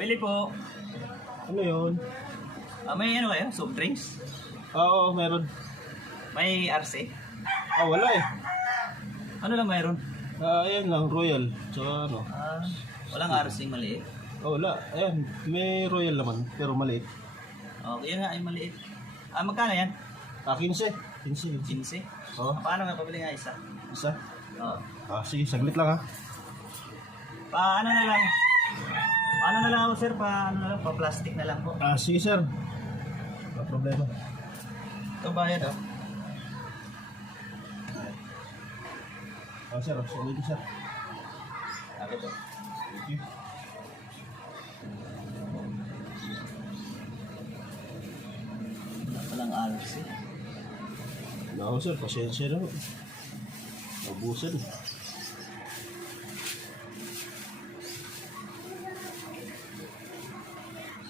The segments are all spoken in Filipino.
Pabili po. Ano yun? May ano kayo? Soft drinks? Oo, meron. May RC? Wala eh. Ano lang mayroon? Ayan lang, Royal. Tsaka ano. Walang RC maliit. Wala. Ayan, may Royal naman, pero maliit. Okay nga ay maliit. Magkano yan? 15. 15. 15? Oo. Paano nga pabili nga isa? Isa? Oo. Sige, saglit lang ha. Ano na lang? Ano na lang ako sir? Ano na lang? Pa-plastic na lang po. Sige sir. Wala problema. Ito bayad oh. Sir, sorry sir. Bakit oh? Thank you. Walang RC. Ako sir, pasensya na. Nabusan.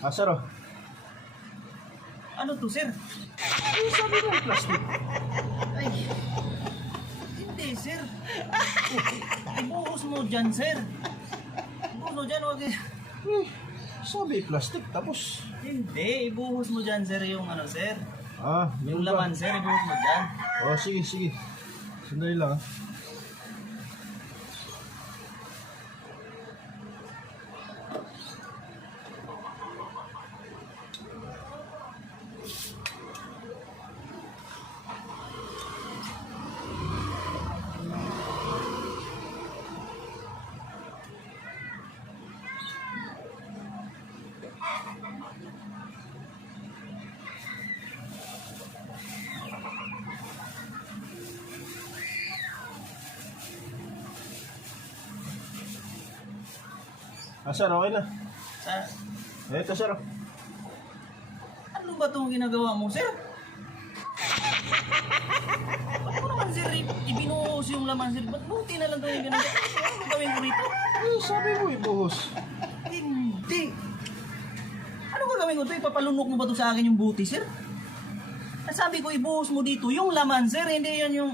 Sir oh. Ano to sir? Sabi mo plastic. Ay. Hindi sir. Ibuhos mo dyan sir. Ibuhos mo dyan. Wag Sabi plastic, tapos. Hindi. Ibuhos mo dyan sir yung ano sir. Yung Yung laman sir. Ibuhos mo dyan. Sige, sige. Sandali lang. Sir, okay na. Sir, Ito, sir. ano ba itong ginagawa mo sir? Ba't mo naman sir ibinuhos yung laman sir? Ba't buti na lang gawin ginagawa? Ano gawin ko rito? Sabi mo, ibuhos. Hindi. Ano gagawin ko ito? Ipapalunok mo ba ito sa akin yung buti sir? Sabi ko ibuhos mo dito yung laman sir. Hindi yan yung...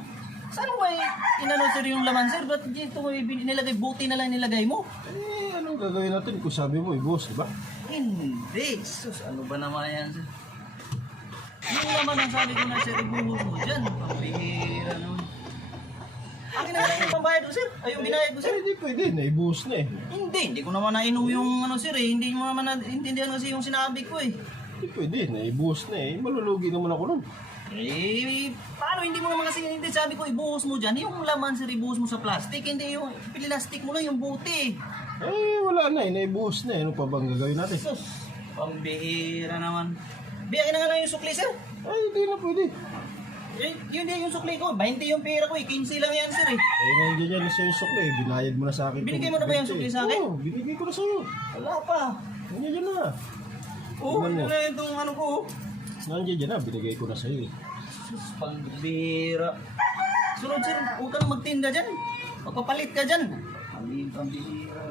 Saan mo ba inano sir yung laman sir? Ba't dito mo nilagay? Buti na lang nilagay mo? Anong gagawin natin kung sabi mo, ibuhos, di ba? Hindi. Sus, ano ba naman yan sir? Yung laman ang sabi ko na sir, ibuhos mo dyan. Pambihira naman. Akin na lang yung pambayad ko sir. Ay, yung binayad ko sir. Hindi pwede, naibuhos na eh. Hindi ko naman nainom yung ano sir eh. Hindi mo naman naintindihan kasi yung sinabi ko eh. Hindi pwede, naibuhos na eh. Malulugi naman ako nun. Paano hindi mo naman kasi hindi sabi ko ibuhos mo dyan. Yung laman sir, ibuhos mo sa plastic. Hindi yung plastic mo lang yung buti. Wala na eh, naibuhos na eh. Ano pa bang gagawin natin? Sus, pambihira naman. Biyakin na nga lang yung sukli sir. Hindi na pwede. Yun din yung sukli ko. 20 yung pera ko eh. 15 lang yan sir eh. Nandiyan yan sa yung sukli. Binayad mo na sa akin. Binigay mo na ba yung sukli sa akin? Oo, binigay ko na sa'yo. Wala pa. Nandiyan na. Oo, Tingnan mo. yun na itong ano ko. Nandiyan na, binigay ko na sa'yo. Sus, pambihira. Sunod sir, huwag ka na magtinda dyan. Magpapalit ka dyan. Pambihira.